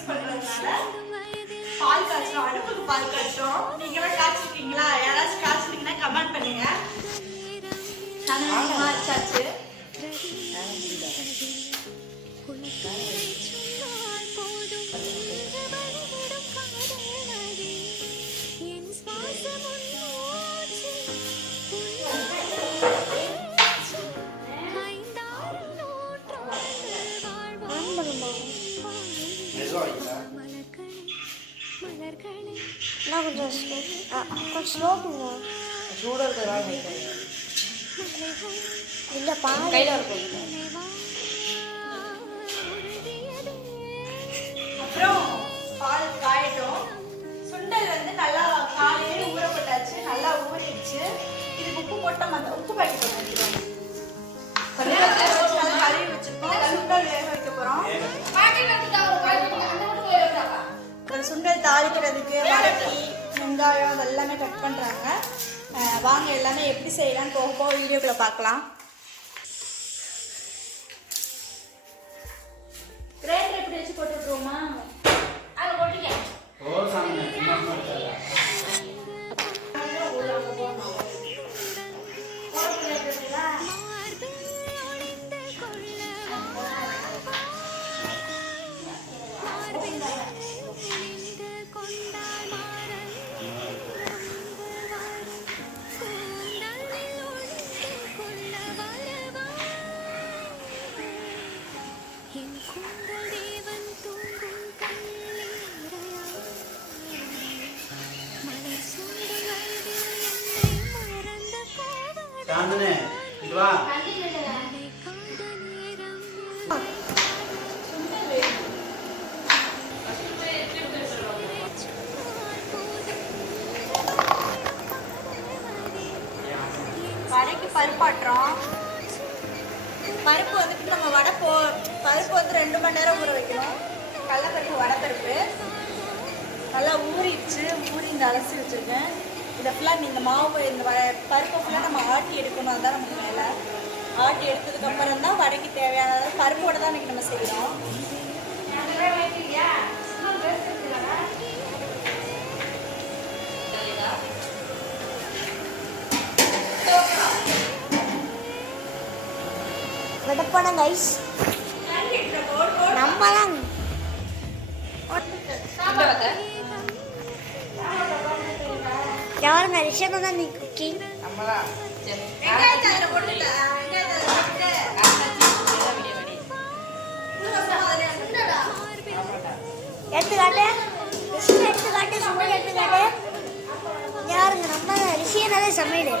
Use பண்றதுனால பால் காய்ச்சோம், அடுப்புக்கு பால் காய்ச்சோம். நீங்களாம் காய்ச்சிருக்கீங்களா? யாராச்சும் காய்ச்சிருக்கீங்கன்னா கமெண்ட் பண்ணுங்க. காய்ச்சாச்சு. கொஞ்சம் ஸ்லோ பண்ணுங்க. இல்லை பால் கையில் இருக்கும். அப்புறம் பால் காயட்டும். சுண்டல் வந்து நல்லா காலையிலே ஊறப்பட்டாச்சு, நல்லா ஊறிடுச்சு. இதுக்கு உப்பு போட்டோம், அந்த உப்பு பாக்கெட் வச்சுருக்கோம், கழுவி வச்சிருக்கோம். சுண்டல் வேக வைக்க போகிறோம். சுண்டல் தாளிக்கிறதுக்கு வதக்கி வெங்காயம் அதெல்லாமே கட் பண்ணுறாங்க. வாங்க எல்லாமே எப்படி செய்யலாம்னு போக போக வீடியோக்குள்ள பார்க்கலாம். கிரைண்டர் எப்படி வச்சு போட்டு விட்டுருவோமா? அதை போட்டுக்க. சாந்தனே இது வா. வடைக்கு பருப்பாட்டுறோம். பருப்பு வந்துட்டு நம்ம பருப்பு வந்து 2 மணி நேரம் ஊற வைக்கணும். கடலைப்பருப்பு வடைப்பருப்பு நல்லா ஊறிடுச்சு. ஊறி இந்த அலசி வச்சுருக்கேன். இதை ஃபுல்லாக இந்த மாவு இந்த பருப்பை ஃபுல்லாக நம்ம ஆட்டி எடுக்கணும். அதுதான் நமக்கு வேலை. ஆட்டி எடுத்ததுக்கப்புறம் தான் வடைக்கு தேவையான பருப்போட தான் இன்றைக்கி நம்ம செய்கிறோம். வடப்படம் கைஸ் நம்மலாம் யாருங்க ரிஷபா தான் நீ குக்கிங் எடுத்துக்காட்டு எடுத்துக்காட்டு சமையல் எடுத்துக்காட்டு யாருங்க நம்ம ரிஷியனாலே சமையல்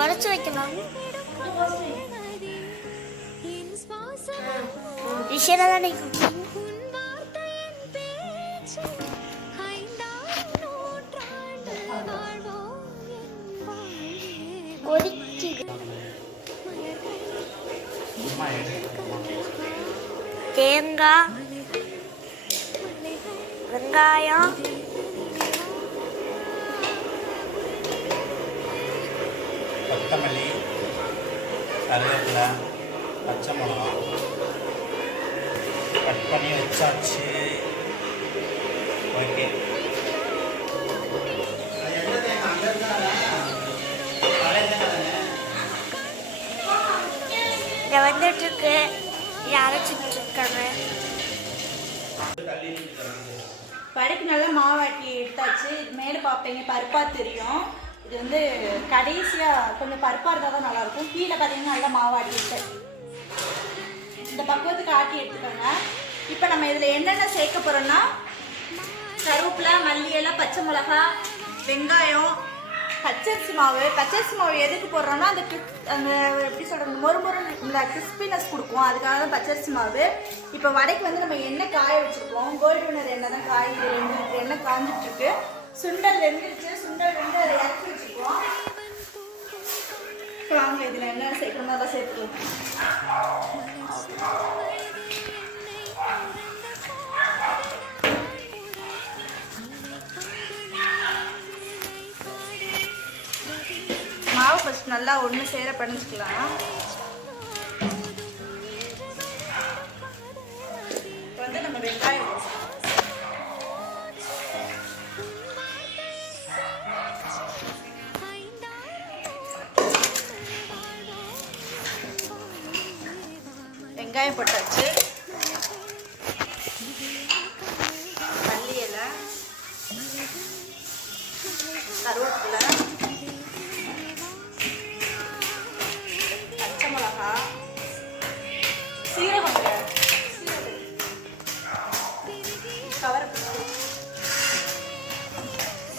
குறைச்சு வைக்கலாம். ரிஷியனா தான் குக்கிங். தேங்காய், வெங்காயம், கொத்தமல்லி, கருவேப்பிலை, பச்சை மிளகா கட் பண்ணி வச்சாச்சு. ஓகே, வந்துட்டு இருக்கு. அரைச்சிட்டு இருக்காங்க. வடைக்கு நல்லா மாவாட்டி எடுத்தாச்சு. இது மேலே பார்ப்பீங்க பருப்பா தெரியும். இது வந்து கடைசியாக கொஞ்சம் பருப்பாக இருந்தால் தான் நல்லாயிருக்கும். கீழே பார்த்தீங்கன்னா நல்லா மாவாட்டிட்டு இந்த பக்குவத்துக்கு ஆட்டி எடுத்துக்கோங்க. இப்போ நம்ம இதில் என்னென்ன சேர்க்க போகிறோம்னா கருவேப்பிலை, மல்லி இலை, பச்சை மிளகா, வெங்காயம், பச்சரிசி மாவு. பச்சரிசி மாவு எதுக்கு போடுறோம்னா அந்த எப்படி சொல்கிறது மொறு இந்த கிறிஸ்பினஸ் கொடுக்கும். அதுக்காக தான் பச்சரிசி மாவு. இப்போ வடைக்கு வந்து நம்ம எண்ணெய் காய வச்சுருக்கோம். கோல்டு வினர் எண்ணெய் தான் காய். 2 லிட்டர் எண்ணெய் காஞ்சிட்ருக்கு. சுண்டல் வெந்துருச்சு. சுண்டல் வந்து அதை இறக்கி வச்சுக்குவோம். வாங்க இதில் என்ன சேர்க்கணுமோ அதை சேர்த்துக்கலாம். மாவு ஃபஸ்ட் நல்லா ஒன்று சேர பிணைஞ்சிக்கலாம். இப்போ வந்து நம்ம வெங்காயம் வெங்காயம் போட்டாச்சு. மல்லி இலை, கருவேப்பிலை, பச்சை மிளகா, சீரகம், கவரப்பூ,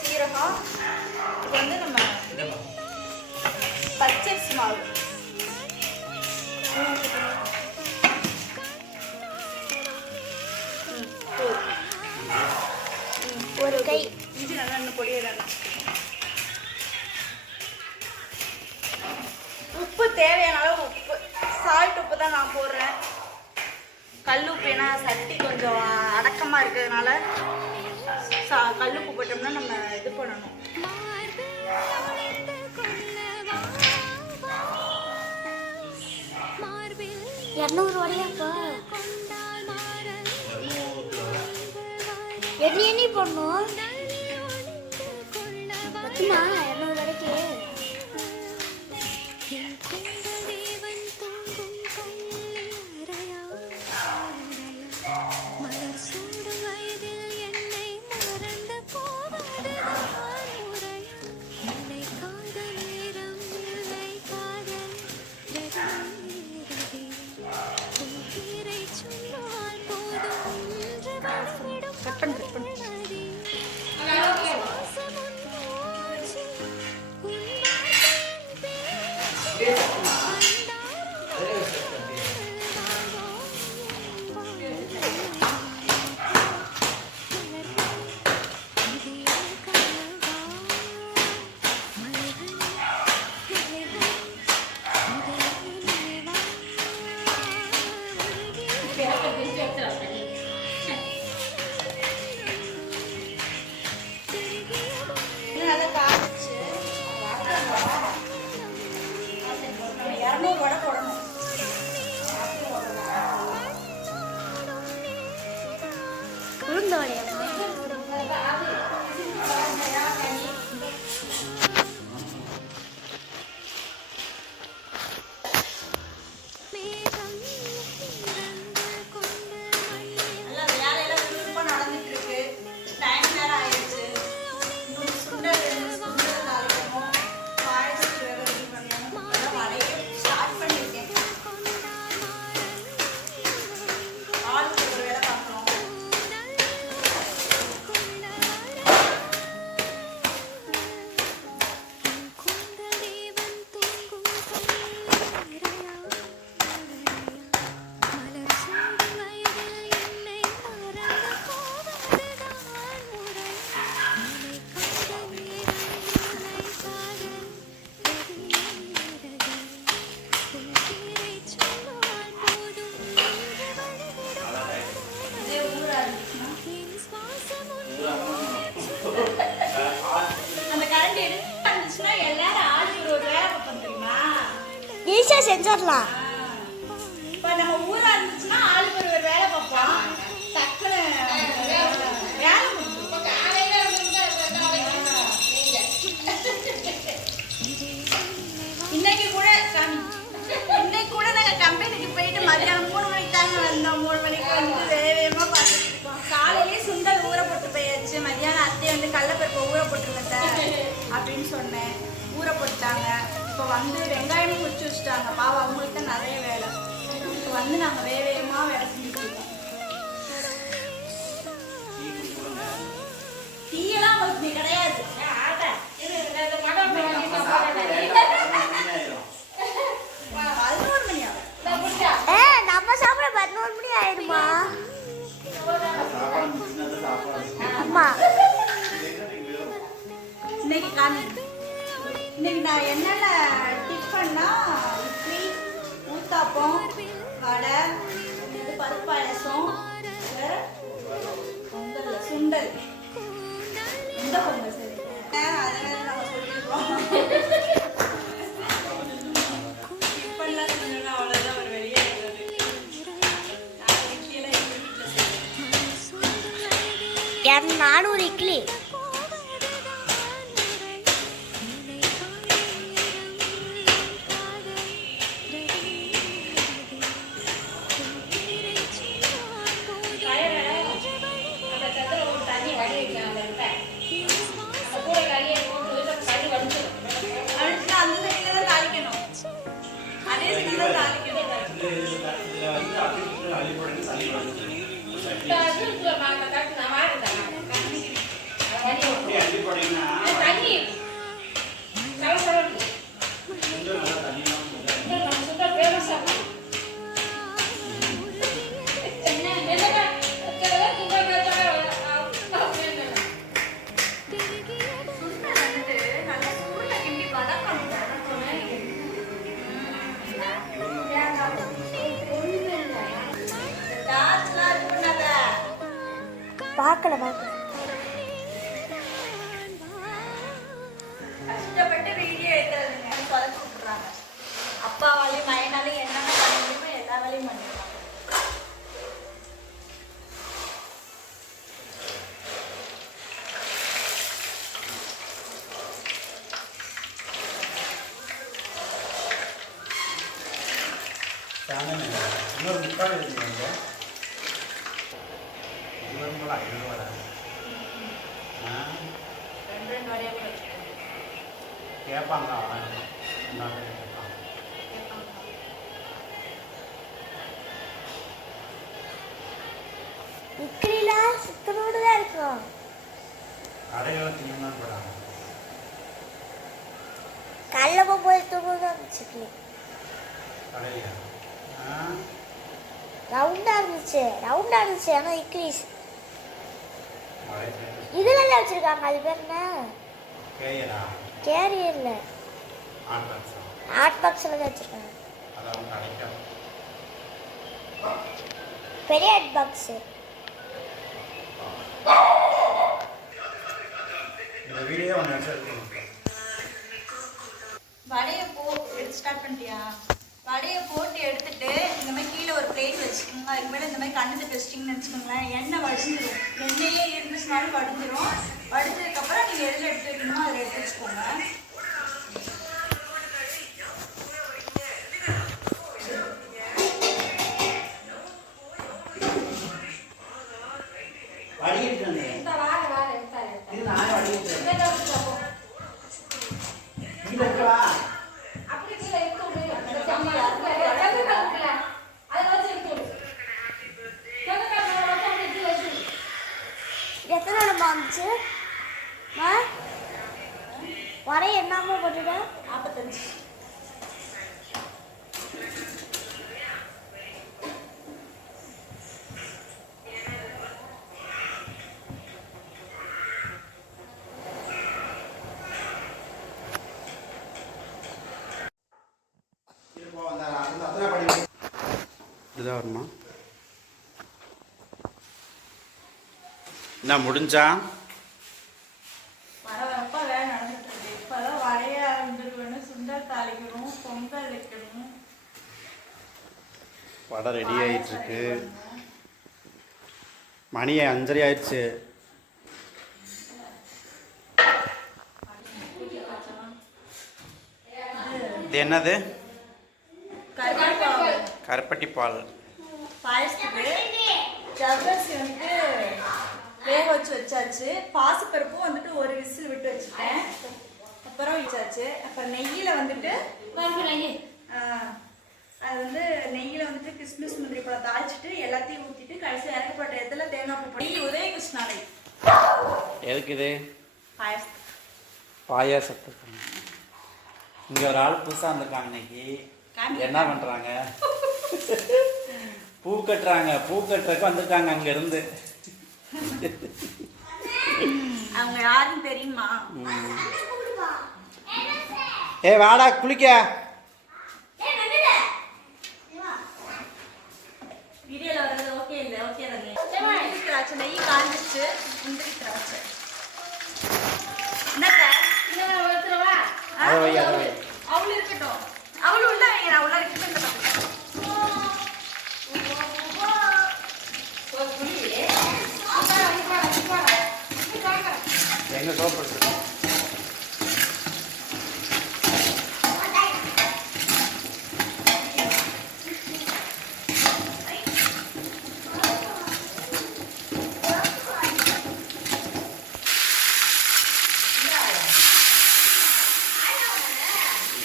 சீரகம். இப்போ வந்து நம்ம பச்சரிசி மாவு ஒரு கை இது நல்லா இன்னும் பொடியெல்லாம். உப்பு தேவையான அளவு உப்பு, சால்ட் உப்பு தான் நான் போடுறேன். கல் உப்பு ஏன்னா சட்டி கொஞ்சம் அடக்கமாக இருக்கிறதுனால கல் உப்பு போட்டோம்னா நம்ம இது பண்ணணும். $200 எண்ணி போடணும். பத்துமா 200 கட் பண்ணு கட் பண்ணு. நல்லா காய்ச்சி 200 வடை போடணும். உளுந்த வடையா? ஈஸியா செஞ்சிடலாம். இப்போ நம்ம ஊரா இருந்துச்சுன்னா ஆளுக்கு ஒரு வேலை பார்ப்போம். டக்குன்னு வேலை இன்னைக்கு கூட நாங்கள் கம்பெனிக்கு போயிட்டு மதியானம் 3 மணிக்கு தாங்க வந்தோம். 3 மணிக்கு வந்துட்டு வேகமாக பார்த்துட்டு இருக்கோம். காலையிலேயே சுண்டல் ஊற போட்டு போயாச்சு. மதியானம் அத்தையை வந்து கடலப்பருப்பை ஊற போட்டுருங்க அப்படின்னு சொன்னேன். ஊற போட்டாங்க. இப்போ வந்து வெங்காயமும் முடிச்சு வச்சுட்டாங்க. பாவம் அவங்களுக்கு தான் நிறைய வேலை. இப்போ வந்து நாங்கள் வேகமாக வேலை செஞ்சுட்டு இருக்கோம். டீயெல்லாம் உங்களுக்கு கிடையாது. 11 மணி ஆகும். நம்ம சாப்பிட 11 மணி ஆயிடுமா? அம்மா இன்னைக்கு நான் என்னென்ன டிஃபன்னா இட்லி, ஊத்தாப்பம், வடை, இது பருப்பு பாயாசம், வேற பொங்கல், சுண்டல். எந்த பொங்கல் சரி அதை நம்ம சொல்லிடுறோம். டிஃபன்லாம் செஞ்சோன்னா அவ்வளோதான் ஒரு வெளியே நான் இட்லியெல்லாம் எங்கள் வீட்டில் செய்வேன். 400 இட்லி. பார்க்கல கஷ்டப்பட்டு வீடியோ எடுக்கிறதுங்க தொலைச்சு விட்டுறாங்க. அப்பாவாலையும் மயனாலையும் என்னென்ன பண்ண முடியுமோ எல்லா வேலையும் பண்ணிடுறாங்க. இன்னொரு முக்கால் எழுதிங்க. இருபது 500 ரெண்டு வரையா கூட வச்சுக்கோங்க. கேட்பாங்க கேட்பாங்க. இட்லிலாம் சுத்தனோடு தான் இருக்கும். கடையில் தின்னு போடாங்க. கல்ல போய் தூங்க இட்லி கடையில் ரவுண்டா இருந்துச்சு ஆனால் இட்லி இதுல வச்சிருக்காங்க. அது பேர் என்ன? கேரியர் இல்லை, ஹாட் பாக்ஸில் தான் வச்சிருக்காங்க. பெரிய ஹாட் பாக்ஸு. வடையை ஸ்டார்ட் பண்ணிட்டியா? வடையை போட்டு எடுத்துட்டு இந்த மாதிரி கீழே ஒரு பிளேட் வச்சுக்கோங்க. அதுக்கு மேலே இந்த மாதிரி கண்ணு வச்சுட்டிங்கன்னு வச்சுக்கோங்களேன், எண்ணெய் வடிஞ்சிடும். எண்ணெயே இருந்துச்சுனாலும் வடிஞ்சிடும். வடிஞ்சதுக்கப்புறம் நீங்கள் எதில் எடுத்து வைக்கணுமோ அதில் எடுத்து வச்சுக்கோங்க. எத்தனை நம்ம வந்துச்சு வரைய என்னமோ போட்டுட 45. இதுதான் வருமா? என்ன முடிஞ்சா? பரபரப்பா வேலை நடந்துட்டு இருக்கு. இப்பதான் வடைய ஆரம்பிச்சிருக்கணும், சுண்டல் தாளிக்கணும், பொங்கல் வைக்கணும். வடை ரெடி ஆயிட்டு இருக்கு. மணி 5:30 ஆயிடுச்சு. இது என்னது? கருப்பட்டி பால் பாயசத்துக்கு ஜவ்வரிசி வந்துட்டு வேக வச்சாச்சு. பாசிப்பருப்பும் வந்துட்டு ஒரு விசில் விட்டு வச்சுட்டேன். அப்புறம் வச்சாச்சு. அப்புறம் நெய்யில் வந்துட்டு அது வந்து நெய்யில் வந்துட்டு கிஸ்மிஸ் முந்திரி பழம் தாளிச்சிட்டு எல்லாத்தையும் ஊற்றிட்டு கடைசி இறக்கப்பட்ட இடத்துல தேங்காய் பூ போட்டு உதயகிருஷ்ணாலை. எதுக்கு இது? பாயசத்துக்கு. இங்கே ஒரு ஆள் புதுசாக வந்திருக்காங்க. இன்னைக்கு என்ன பண்ணுறாங்க? பூ கட்டுறாங்க. பூ கட்டுறதுக்கு வந்திருக்காங்க அங்கேருந்து. அவங்க யாருன்னு தெரியுமா? ஏய் வாடா குளிக்க. வீடியோல வர்றது ஓகே இல்ல ஓகே தானே? முந்திரி திராட்சை நெய் காஞ்சிச்சு. முந்திரி திராட்சை என்னங்க அதை வை அதை வை. அவளு இருக்கட்டும். அவளு உள்ள வைக்கிறா. உள்ள இருக்கட்டும். இந்த பக்கம் எங்க சோப்பு இருக்கு?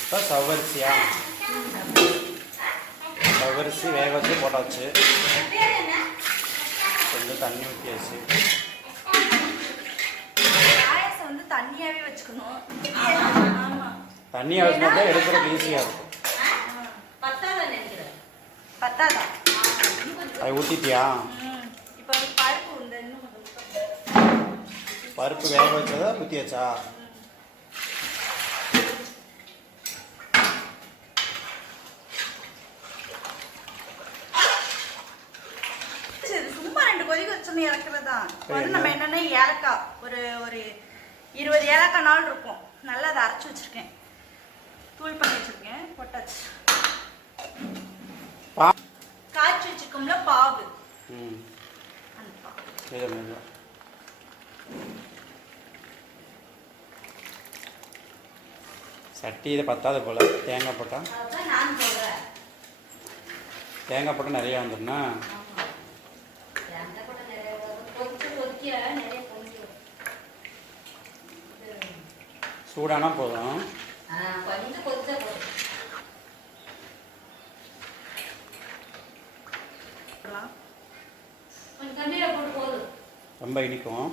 இப்போ சவரிசியா? சவரிசி வேக வச்சு போட்டாச்சு. கொஞ்சம் தண்ணி ஊற்றியாச்சு. பாயாசம் வந்து தண்ணியாவே வச்சுக்கணும். ஆமா தண்ணியாக வச்சுனா தான் எடுக்கிறதுக்கு ஈஸியாக இருக்கும். பத்தாதா? அதை ஊற்றிட்டியா? இப்போ பருப்பு உண்டு. இன்னும் கொஞ்சம் பருப்பு வேக வச்சதா ஊற்றியாச்சா? சும்மா 2 கொதிக்க வச்சோன்னு இறக்குறதா. வந்து நம்ம என்னன்னா ஏலக்காய் ஒரு 20 ஏலக்காய் நாள் இருக்கும். நல்லா அதை அரைச்சி வச்சிருக்கேன். தூள் பண்ணி வச்சிருக்கேன். போட்டாச்சு. காய்ச்சி வச்சிருக்கோம்ல பாவு. அந்த பாவு சட்டி இதை பத்தாது போல். தேங்காய் போட்டால் நான் சொல்றேன். தேங்காய் போட்டால் நிறையா வந்துடும்னா சூடானா போதும். ரொம்ப இனிக்கும்.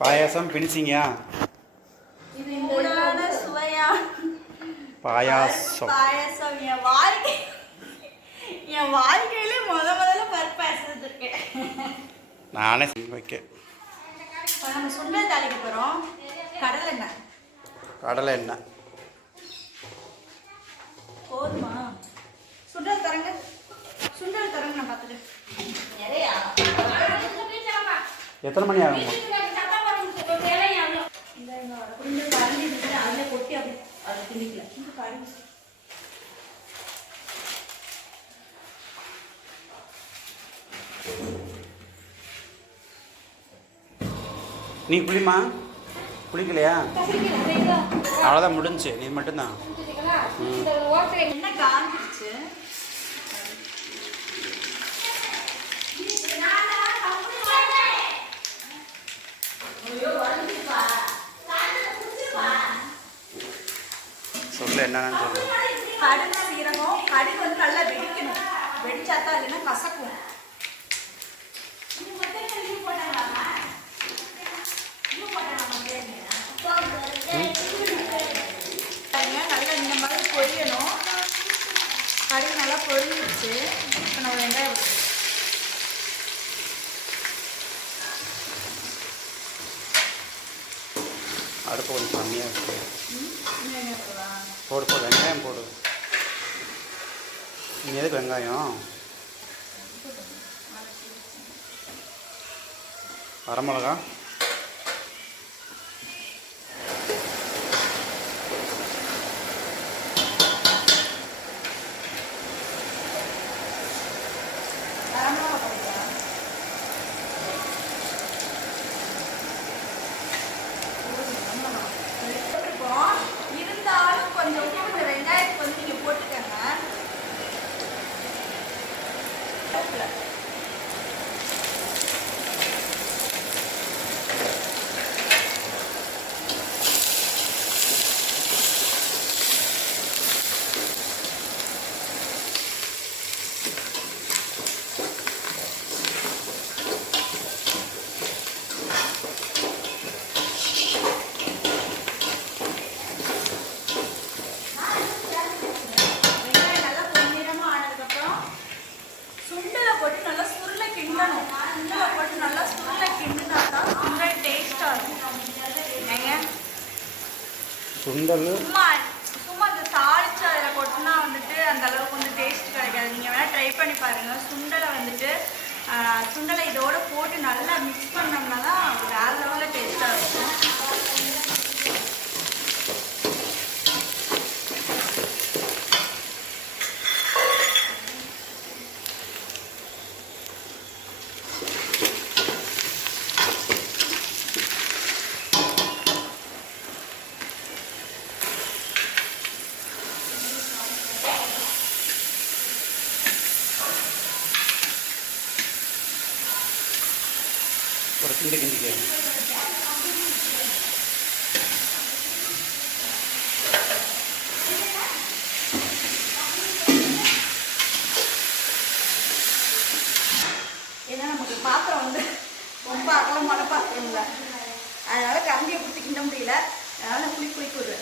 பாயாசம் பினிச்சிங்கயா? சுவையா பாயாசம். பாயாசம் என் வாழ்க்கையிலே முதல்ல பருப்பு பாயாசம் வச்சிருக்கேன். நானே வைக்க. இப்போ நம்ம சுண்டல் தாளிக்க போகிறோம். கடலை எண்ணெய். கடலை எண்ணெய் போதுமா? சுண்டல் தரங்க. சுண்டல் தரங்க. நான் பார்த்துட்டு எத்தனை மணி ஆகும்? இந்த கரண்டி அதில் கொட்டி அப்படி அதை திணிக்கல. இந்த கரண்டி நீ குளிமா? குளிக்கலையா? அவ்வளோதான் முடிஞ்சு. நீ மட்டும்தான். என்ன காஞ்சிருச்சு. சொல்லு என்னன்னு சொல்லு. கடுகு சீரகம். கடுகு வந்து நல்லா வெடிக்கணும். வெடிச்சாத்தான் இல்லைன்னா கசக்கும். நல்லா இந்த மாதிரி பொரியணும். கடுகு நல்லா பொரிஞ்சிருச்சு. இப்போ நம்ம வெங்காயம் அடுப்பு கொஞ்சம் கம்மியாக இருக்கு. போடு போடு. வெங்காயம் போடு. நீ எதுக்கு வெங்காயம்? வரமிளகா இருந்தாலும் கொஞ்சம் உப்பு இந்த வெங்காயத்துக்கு வந்து நீங்க போட்டுக்கங்க. வெங்காயம் நல்லா பொன்னிறமா ஆனதுக்கப்புறம் சுண்டலை போட்டு சுண்டல் சும்மா சும்மா அந்த தாளிச்சு அதில் கொட்டினா வந்துட்டு அந்த அளவுக்கு வந்து டேஸ்ட் கிடைக்காது. நீங்கள் வேணால் ட்ரை பண்ணி பாருங்கள். சுண்டலை வந்துட்டு சுண்டலை இதோட போட்டு நல்லா மிக்ஸ் பண்ணோம்னா தான் வேறு லெவலில் டேஸ்ட்டாக இருக்கும். ஒரு கிண்டி கிண்டிக்க. ஏன்னா நமக்கு பாத்திரம் வந்து ரொம்ப அகலமான பாத்திரம் இல்லை, அதனால கரண்டியை பிடிச்சி கிண்ட முடியல. அதனால குளிக்குது.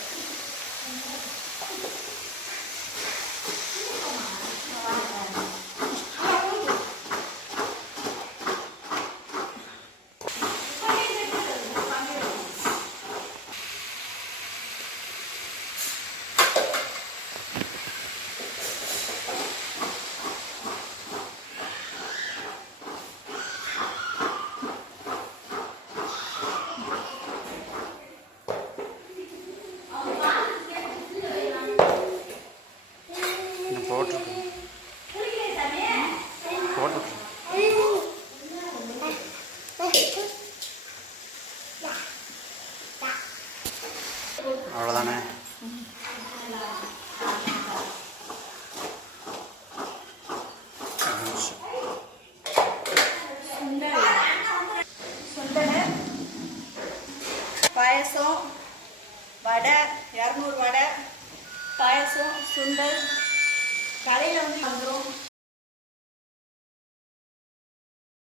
அவ்வளோதானே. சுண்டல், பாயசம், வடை 200 வடை, பாயசம், சுண்டல் கடையில் வந்து வந்துடும்.